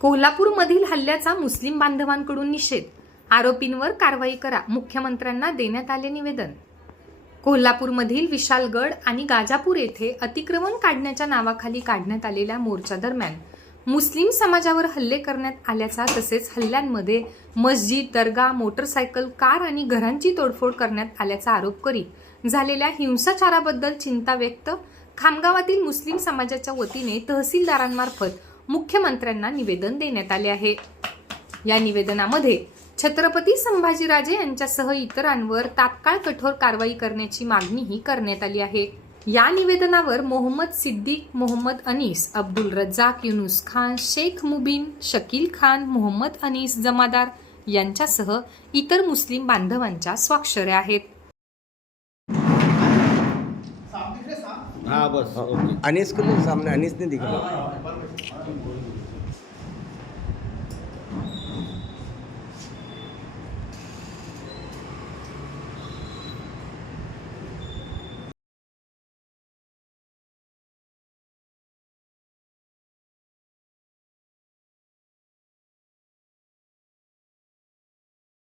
कोल्हापूरमधील हल्ल्याचा मुस्लिम बांधवांकडून निषेध. आरोपींवर कारवाई करा, मुख्यमंत्र्यांना देण्यात आले निवेदन. कोल्हापूरमधील विशालगड आणि गाजापूर येथे अतिक्रमण काढण्याच्या नावाखाली काढण्यात आलेल्या मोर्चा दरम्यान मुस्लिम समाजावर हल्ले करण्यात आल्याचा तसेच हल्ल्यांमध्ये मस्जिद, दर्गा, मोटरसायकल, कार आणि घरांची तोडफोड करण्यात आल्याचा आरोप करीत झालेल्या हिंसाचाराबद्दल चिंता व्यक्त. खामगावातील मुस्लिम समाजाच्या वतीने तहसीलदारांमार्फत मुख्यमंत्र्यांना निवेदन देण्यात आले आहे. या निवेदनामध्ये छत्रपती संभाजीराजे यांच्यासह इतरांवर तात्काळ कठोर कारवाई करण्याची मागणीही करण्यात आली आहे. या निवेदनावर मोहम्मद सिद्दीक, मोहम्मद अनीस, अब्दुल रज्जाक, युनुस खान, शेख मुबीन, शकील खान, मोहम्मद अनीस जमादार यांच्यासह इतर मुस्लिम बांधवांच्या स्वाक्षऱ्या आहेत. हाँ बस ओके। अनीस को सामने अनीस ने दिखा।